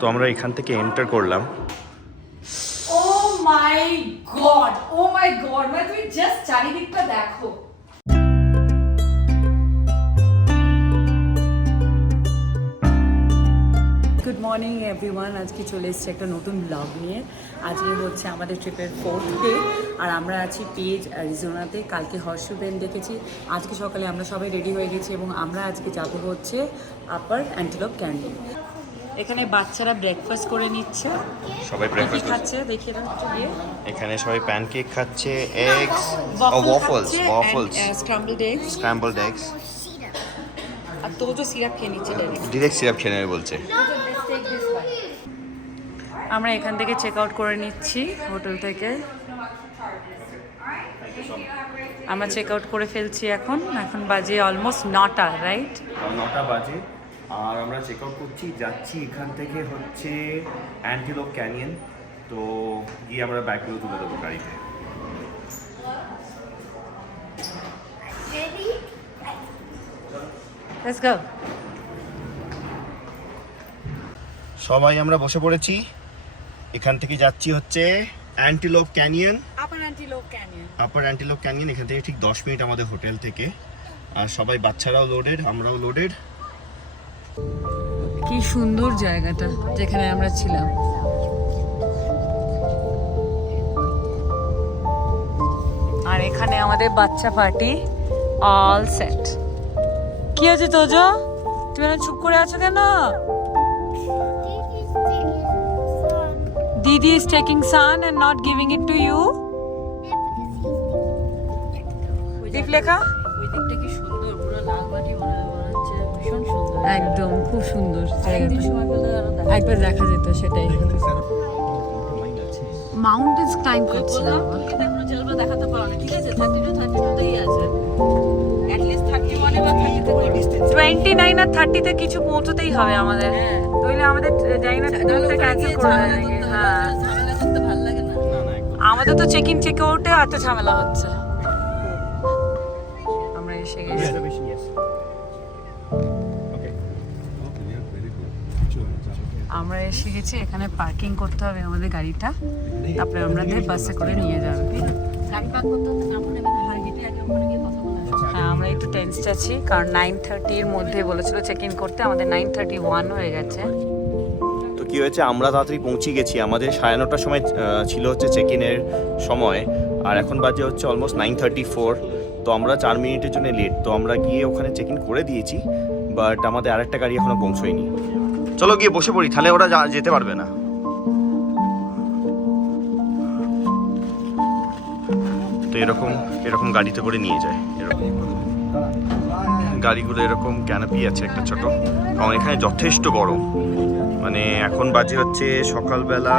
তো আমরা এখান থেকে এন্টার করলাম। ও মাই গড, মানে তুমি জাস্ট চারিদিকটা দেখো। গুড মর্নিং এভরিওয়ান, আজকে চলে এসেছি একটা নতুন ব্লগ নিয়ে। আজকে হচ্ছে আমাদের ট্রিপের 4th ডে, আর আমরা আছি পেজ অ্যারিজোনাতে। কালকে হর্ষবেন দেখেছি, আজকে সকালে আমরা সবাই রেডি হয়ে গেছি এবং আমরা আজকে যাব হচ্ছে আপার অ্যান্টেলোপ ক্যানিয়ন। এখানে বাচ্চারা ব্রেকফাস্ট করে নিচ্ছে। সবাই ব্রেকফাস্ট খাচ্ছে, দেখিয়ে দাও একটু দিয়ে। এখানে সবাই প্যানকেক খাচ্ছে, এগস, ওয়াফলস, স্ক্র্যাম্বলড এগস। আর তোজো সিরাপ খেয়ে নিচ্ছে, ডিরেক্ট সিরাপ খেয়ে নেবে বলছে। আমরা এখান থেকে চেক আউট করে নিচ্ছি হোটেল থেকে। আমরা চেক আউট করে ফেলছি এখন বাজে অলমোস্ট 9টা, রাইট? 9টা বাজে, আর আমরা চেক আউট করছি, যাচ্ছি এখান থেকে হচ্ছে অ্যান্টেলোপ ক্যানিয়ন। তো গিয়ে আমরা ব্যাগগুলো তুলে দেবো গাড়িতে। Let's go. সবাই আমরা বসে পড়েছি। এখান থেকে যাচ্ছি হচ্ছে অ্যান্টেলোপ ক্যানিয়ন, আপার অ্যান্টেলোপ ক্যানিয়ন। এখান থেকে ঠিক 10 মিনিট আমাদের হোটেল থেকে। আর সবাই বাচ্চারাও লোডেড, আমরাও লোডেড। কি সুন্দর জায়গাটা যেখানে আমরা ছিলাম। আর এখানে আমাদের বাচ্চা পার্টি অল সেট। কি আছে তোজো, তুমি চুপ করে আছো কেন? Didi is taking sun and not giving it to you. দেখ লেখা ওই দিকটা কি সুন্দর, পুরো লালবাটি মনে হচ্ছে, ভীষণ সুন্দর, একদম খুব সুন্দর জায়গাটা। একবার দেখা যেত, সেটাই। মাউন্টেন্স ক্লাইম্ব করছিলাম, এখনো জলবা দেখাতে পারো না, ঠিক আছে? 32 তেই আছে, at least 31 বা 30 তে ডিসটেন্স। 29 আর 30 তে কিছু পৌঁছতেই হবে আমাদের, নইলে আমাদের জানি না ট্যুরটা ক্যান্সেল করে দেবে। হ্যাঁ, ঝামেলা করতে ভালো লাগে না। আমাদের তো চেক ইন চেক আউটে এত ঝামেলা হচ্ছে। আমরা এসে গেছি। আমরা এসে গেছি, এখানে পার্কিং করতে হবে আমাদের গাড়িটা, তারপরে আমাদের বাসে করে নিয়ে যাবে। হ্যাঁ, আমরা একটু টেন্সড আছি, কারণ 9:30-র মধ্যে বলেছিল চেক ইন করতে, আমাদের 9:31 হয়ে গেছে। তো কি হয়েছে, আমরা তাড়াতাড়ি পৌঁছে গেছি। আমাদের 9:30টার সময় ছিল হচ্ছে চেক ইনের সময়, আর এখন বাজে হচ্ছে অলমোস্ট 9:34। তো আমরা 4 মিনিটের জন্য লেট। তো আমরা গিয়ে ওখানে চেক ইন করে দিয়েছি, বাট আমাদের আরেকটা গাড়ি এখনো পৌঁছয়নি। চলো গিয়ে বসে পড়ি, তাহলে ওরা যেতে পারবে না। তো এরকম গাড়িতে করে নিয়ে যায়। এরকম গাড়িগুলো এরকম ক্যানাপি আছে একটা ছোট, কারণ এখানে যথেষ্ট গরম। মানে এখন বাজে হচ্ছে সকালবেলা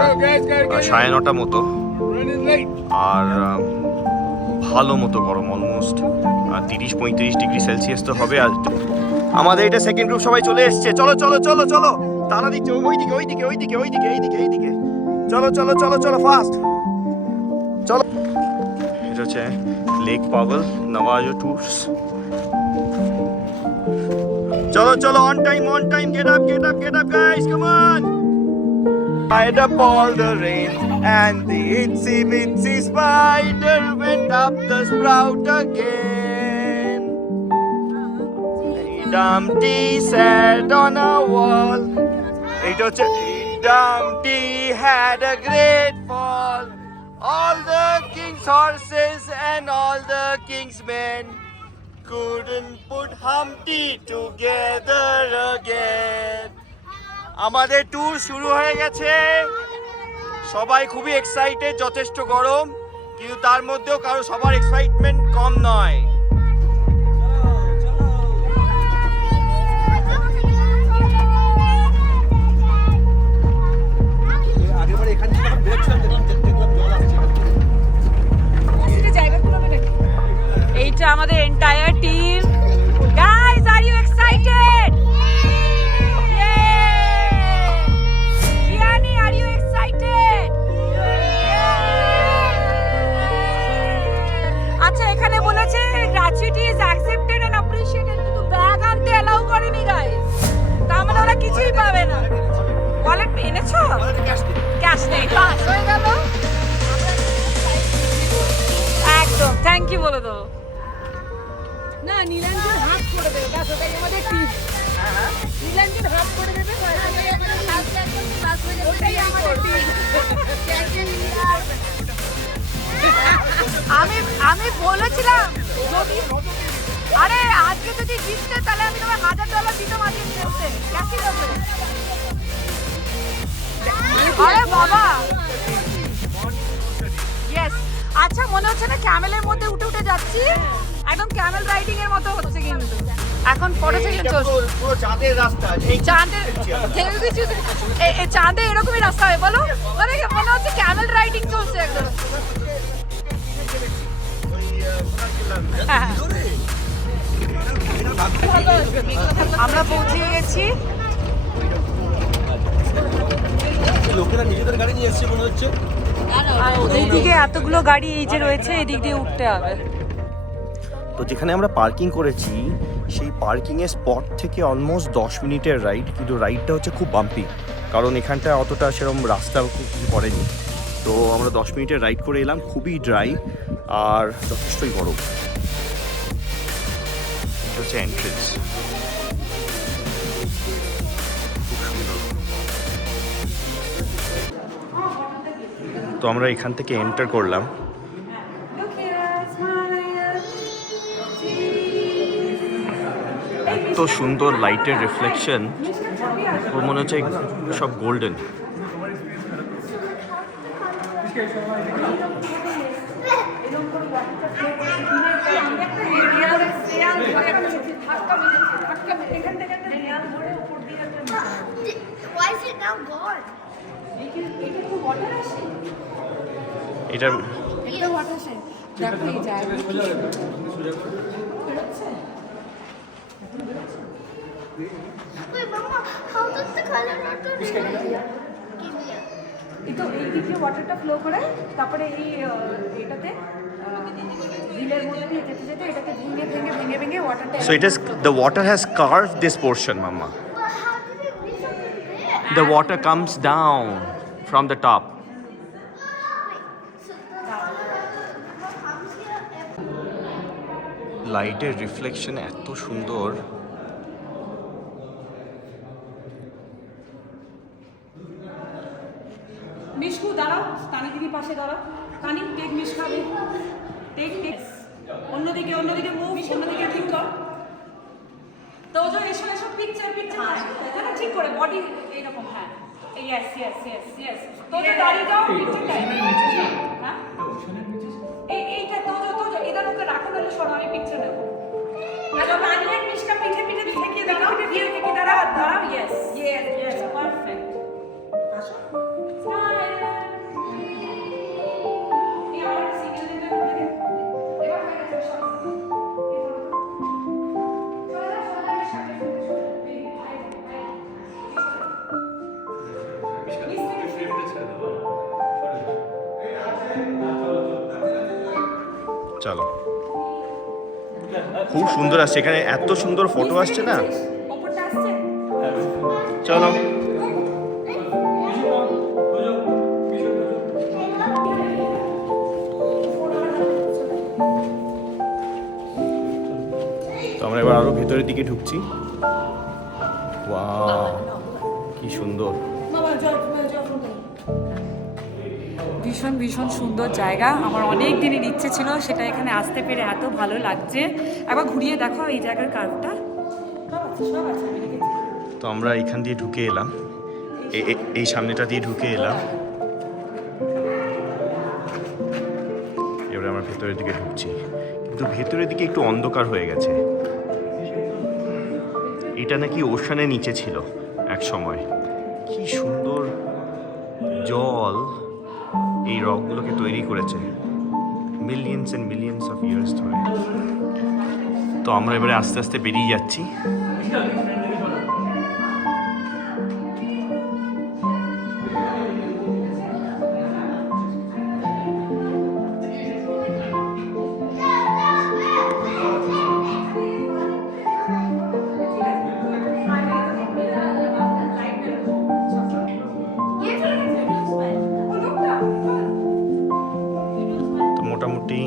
9:30 মতো, আর ভালো মতো গরম, অলমোস্ট 30-35 ডিগ্রি সেলসিয়াস তো হবে। আর আমাদের এটা সেকেন্ড গ্রুপ সবাই চলে এসছে। চলো চলো চলো চলো, তারা দিচ্ছে ওইদিকে। চলো ফাস্ট চলো। এটা হচ্ছে লেক পাগল নওয়াজো ট্যুরস। চলো on time, get up guys, come on. Spied up all the rain, and the itsy bitsy spider went up the sprout again. Dumpty sat on a wall. Dumpty had a great fall. All the king's horses and all the king's men couldn't put Humpty together again. আমাদের tour শুরু হয়ে গেছে, সবাই খুবই excited, যথেষ্ট গরম, কিন্তু তার মধ্যেও সবার এক্সাইটমেন্ট কম নয়। এইটা আমাদের entire team. Guys, are you excited? Gianni, are you excited? আচ্ছা, এখানে বলেছে থ্যাংক ইউ বলে দেবো। না নীলাঞ্জন হাত করে দেবে, ব্যাস ওটাই আমাদের টিপ। নীলাঞ্জন হাত করে দেবে, ওটাই আমাদের টিপ। আমি বলেছিলাম যদি আরে আজকে যদি জিততে তাহলে আমি তোমার $1000 দিতাম আজকে খেলতে। ক্যাসি যাবে? আরে বাবা ইয়েস। আচ্ছা মনে হচ্ছে না ক্যামেলের মধ্যে উঠে উঠে যাচ্ছি, একদম ক্যামেল রাইডিং এর মতো হচ্ছে কিন্তু। এখন ফটো সেশন চলছে। পুরো চাঁদের রাস্তা, চাঁদের চাঁদে এরকমই রাস্তা হয় বলো, মানে মনে হচ্ছে ক্যামেল রাইডিং চলছে একদম। আমরা পৌঁছে গেছি। লোকেরা নিজেদের গাড়ি নিয়ে এসছে মনে হচ্ছে। এইদিকে এতগুলো গাড়ি এই যে রয়েছে, এদিক দিয়ে উঠতে হবে। তো যেখানে আমরা পার্কিং করেছি সেই পার্কিংয়ের স্পট থেকে অলমোস্ট 10 মিনিটের রাইড, কিন্তু রাইডটা হচ্ছে খুব বাম্পি, কারণ এখানটা অতটা সেরকম রাস্তা পড়েনি। তো আমরা 10 মিনিটের রাইড করে এলাম, খুবই ড্রাই আর যথেষ্টই গরম। এটা হচ্ছে এন্ট্রেন্স, খুব সুন্দর। তো আমরা এখান থেকে এন্টার করলাম। এত সুন্দর লাইটের রিফ্লেকশন, ওর মনে হচ্ছে সব গোল্ডেন। এটা Wait, Mama, how does the color not to তো এই দিকে ওয়াটারটা ফ্লো করে, তারপরে এই এটাতে রিলের মধ্যে দিয়ে যেতে যেতে এটাকে ভেঙে ভেঙে ভেঙে ভেঙে ওয়াটারটা। So it is, the water has carved this portion, Mama. But how did it reach up to there? The water comes down from the top. So the color comes here. লাইটের রিফ্লেকশন এত সুন্দর। মিশকু দাঁড়াও, কানি দিদি পাশে দাঁড়াও। কানি take মিশ খাবে, টেক টেক। অন্যদিকে অন্যদিকে মুভ, অন্যদিকে ঠিক কর। তো যে এসো এসো, পিকচার পিকচার হ্যাঁ ঠিক করে বডি এইরকম। হ্যাঁ ইয়েস ইয়েস ইয়েস ইয়েস। তো যে দাঁড়িয়ে যাও, পিকচারটা হ্যাঁ এইটা তো যে এদার মুখে রাখো, নাহলে সরো, আমি পিকচার নেব। আর যখন আনলেন মিশকা পিঠে পিঠে থেকে দাঁড়াও, পিঠে থেকে দাঁড়াও দাঁড়াও। Yes yes yes, perfect. আসো চলো, খুব সুন্দর আসছে এখানে, এত সুন্দর ফটো আসছে না। ওপরটা আসছে। চলো, তো আমরা এবার আরো ভেতরের দিকে ঢুকছি। ওয়াও, কি সুন্দর। ভীষণ ভীষণ সুন্দর জায়গা। আমার অনেক দিনের ইচ্ছে ছিল, সেটা এখানে আসতে পেরে এত ভালো লাগছে। একবার ঘুরিয়ে দেখো এই জায়গার কার্ভটা। তো আমরা এইখান দিয়ে ঢুকে এলাম, এই সামনেটা দিয়ে ঢুকে এলাম। এবারে আমরা ভেতরের দিকে ঢুকছি, কিন্তু ভেতরের দিকে একটু অন্ধকার হয়ে গেছে। এটা নাকি ওশানের নিচে ছিল এক সময়। কি সুন্দর জল এই রকগুলোকে তৈরি করেছে millions and millions of years ধরে। তো আমরা এবারে আস্তে আস্তে বেরিয়ে যাচ্ছি। মোটামুটি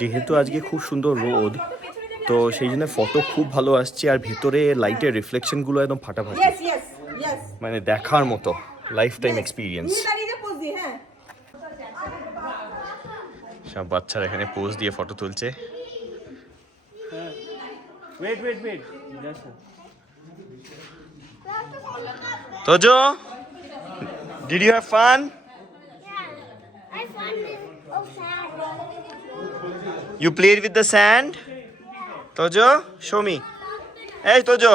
যেহেতু আজকে খুব সুন্দর রোদ, তো সেই জন্য ফটো খুব ভালো আসছে, আর ভেতরে লাইটের রিফ্লেকশনগুলো একদম ফাটাফাটি, মানে দেখার মতো লাইফ টাইম এক্সপিরিয়েন্স। সব বাচ্চারা এখানে পোজ দিয়ে ফটো তুলছে। Tojo, did you have fun? Yeah. I found it. Oh, sad. You played with the sand? Tojo, show me. Hey, Tojo.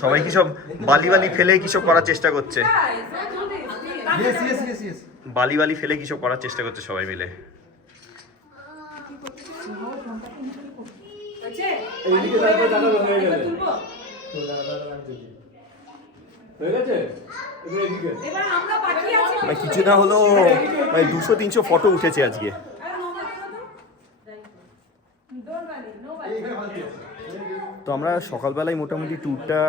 সবাই কি সব বালি বালি ফেলে কি সব করার চেষ্টা করছে? বালি বালি ফেলে কি সব করার চেষ্টা করছে সবাই মিলে। কিছু না হলো 200-300 ফটো উঠেছে আজকে। তো আমরা সকালবেলায় মোটামুটি ট্যুরটা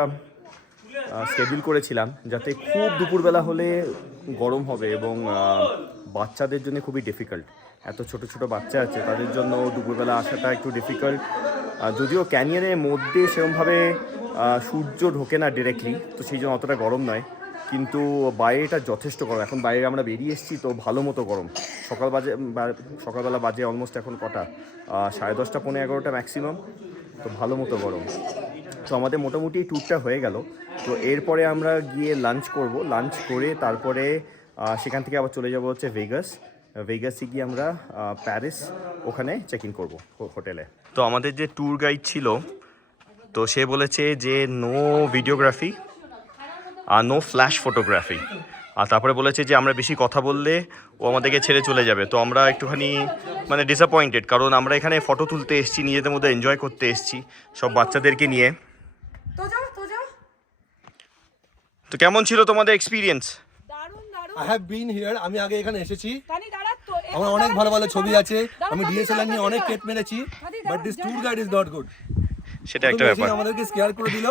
শিডিউল করেছিলাম, যাতে খুব দুপুরবেলা হলে গরম হবে এবং বাচ্চাদের জন্য খুবই ডিফিকাল্ট। এত ছোট ছোট বাচ্চা আছে, তাদের জন্য দুপুরবেলা আসাটা একটু ডিফিকাল্ট। যদিও ক্যানিয়নের মধ্যে সেরকমভাবে সূর্য ঢোকে না ডিরেক্টলি, তো সেই জন্য অতটা গরম নয়, কিন্তু বাইরেটা যথেষ্ট গরম। এখন বাইরে আমরা বেরিয়ে এসেছি তো ভালো মতো গরম। সকালবেলা বাজে অলমোস্ট এখন কটা, 10:30 পৌনে 11টা ম্যাক্সিমাম, তো ভালো মতো গরম। তো আমাদের মোটামুটি ট্যুরটা হয়ে গেল। তো এরপরে আমরা গিয়ে লাঞ্চ করব, লাঞ্চ করে তারপরে সেখান থেকে আবার চলে যাব হচ্ছে ভেগাসে গিয়ে আমরা প্যারিস ওখানে চেক ইন করবো হোটেলে। তো আমাদের যে ট্যুর গাইড ছিল, তো সে বলেছে যে নো ভিডিওগ্রাফি আর নো ফ্ল্যাশ ফটোগ্রাফি, আর তারপরে বলেছে যে আমরা বেশি কথা বললে ও আমাদেরকে ছেড়ে চলে যাবে। তো আমরা একটুখানি মানে ডিসঅ্যাপয়েন্টেড, কারণ আমরা এখানে ফটো তুলতে এসেছি, নিজেদের মধ্যে এনজয় করতে এসেছি সব বাচ্চাদেরকে নিয়ে। তো কেমন ছিল তোমাদের experience? I have been here. আমি আগে এখানে এসেছি, আমার অনেক ভালো ভালো ছবি আছে, আমি ডিএসএলআর নিয়ে অনেক কেট মেরেছি, but this tour guide is not good. সেটা একটা ব্যাপার, আমাদেরকে স্কেয়ার করে দিল,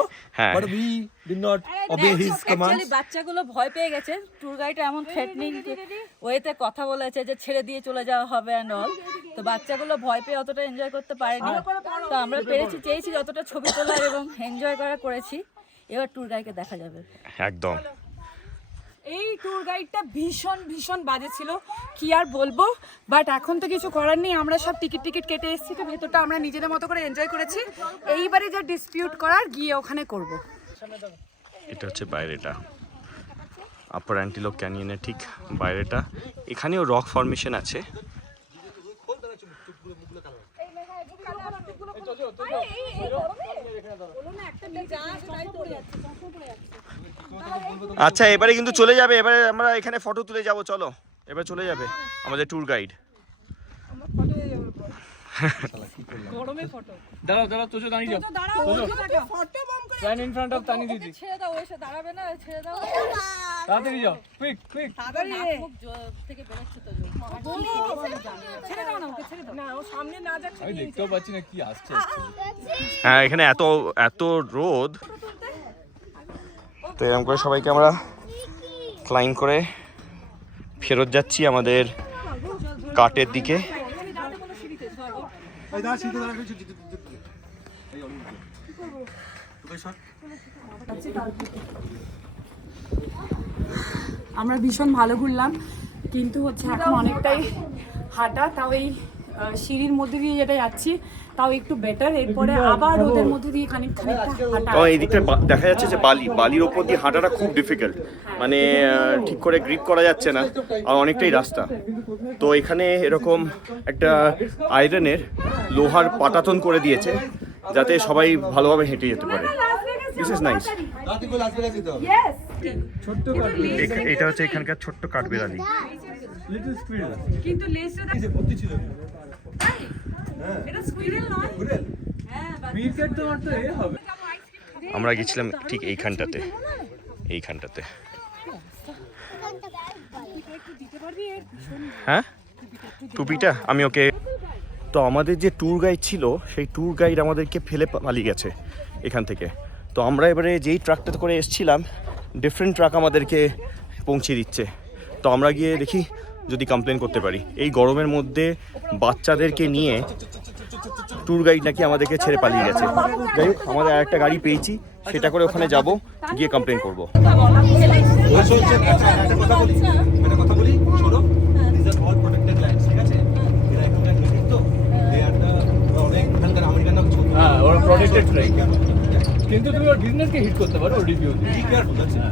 but we did not ওবে his commands. বাচ্চাগুলো ভয় পেয়ে গেছে, ট্যুর গাইড এমন থ্রেটনিং ওয়েতে কথা বলেছে যে ছেড়ে দিয়ে চলে যাওয়া হবে এন্ড অল। তো বাচ্চাগুলো ভয় পেয়ে অতটা এনজয় করতে পারেনি। তো আমরা পেরেছি, চেয়েছি যতটা ছবি তোলার এবং এনজয় করা করেছি। এবার ট্যুর গাইডকে দেখা যাবে। একদম। এই ট্যুর গাইডটা ভীষণ ভীষণ বাজে ছিল, কি আর বলবো, বাট এখন তো কিছু করার নেই। আমরা সব টিকিট কেটে এসেছি, তো ভেতরটা আমরা নিজেদের মতো করে এনজয় করেছি। এইবারে যা ডিসপিউট করার গিয়ে ওখানে করব। এটা হচ্ছে বাইরেটা, আপার অ্যান্টিলোপ ক্যানিয়নের ঠিক বাইরেটা। এখানেও রক ফরমেশন আছে। আচ্ছা, এবারে কিন্তু চলে যাবে, এবারে আমরা এখানে ফটো তুলে যাব। চলো, এবার চলে যাবে আমাদের ট্যুর গাইড। গরমে ফটো দাঁড়াও তোজো দাঁড়িয়ে যাও। ফটো বম করে স্ট্যান্ড ইন ফ্রন্ট অফ তানি দিদি। ছেড়ে দাও, এসে দাঁড়াবে না, ছেড়ে দাও। তাড়াতাড়ি যাও, কুইক তাড়াতাড়ি মুখ থেকে বেরোচ্ছে তো। ছেড়ে দাও না, ওকে ছেড়ে দাও না, ও সামনে না যাচ্ছে। আমি দেখতেও পাচ্ছি না কি আসছে। হ্যাঁ, এখানে এত রোদ, তো এরকম করে সবাইকে আমরা ক্লাইম্ব করে ফেরত যাচ্ছি আমাদের কাটের দিকে। আমরা ভীষণ ভালো ঘুরলাম, কিন্তু হচ্ছে এখন অনেকটাই হাঁটা, তাও এই সিঁড়ির মধ্যে দিয়ে যেটা যাচ্ছি তাও একটু বেটার। এরপরে আবার ওদের মধ্যে দিয়ে খানিকটা হাঁটা। তো এই দিকটা দেখা যাচ্ছে যে বালির ওপর দিয়ে হাঁটাটা খুব ডিফিকাল্ট, মানে ঠিক করে গ্রিপ করা যাচ্ছে না, আর অনেকটাই রাস্তা। তো এখানে এরকম একটা আয়রনের লোহার পাটাতন করে দিয়েছে, যাতে সবাই ভালোভাবে হেঁটে যেতে পারে। This is nice. এটা হচ্ছে এখানকার ছোট্ট কাঠবেড়ালি। কিন্তু লেজটা এটা স্কুইরেল নয়। ক্রিকেট তো মারতে হবে। আমরা গেছিলাম ঠিক এইখানটাতে। হ্যাঁ, টুপিটা আমি ওকে। তো তো আমাদের যে ট্যুর গাইড ছিল সেই ট্যুর গাইড আমাদেরকে ফেলে পালিয়ে গেছে এখান থেকে। তো আমরা এবারে যেই ট্রাকটাতে করে এসেছিলাম ডিফারেন্ট ট্রাক আমাদেরকে পৌঁছে দিচ্ছে। তো আমরা গিয়ে দেখি যদি কমপ্লেন করতে পারি। এই গরমের মধ্যে বাচ্চাদেরকে নিয়ে ট্যুর গাইড নাকি আমাদেরকে ছেড়ে পালিয়ে গেছে। যাই হোক, আমাদের আর একটা গাড়ি পেয়েছি, সেটা করে ওখানে যাব, গিয়ে কমপ্লেন করব। একটা কথা বলি, শোনো, these are all protected lands, ঠিক আছে? এরা এখানকার native তো, they are the অনেক এখানকার আমেরিকান নাম ছোট। হ্যাঁ, ওরা protected tribe। কিন্তু তুমি ওর বিজনেসকে হিট করতে পারো রিভিউ দিয়ে। Be careful, that's it.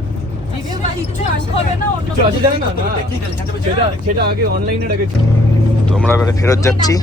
Review বা কিছু হবে না অন্য কিছু আছে জানি না, না। সেটা আগে অনলাইনে রেখেছি। তো আমরা এবারে ফেরত যাচ্ছি।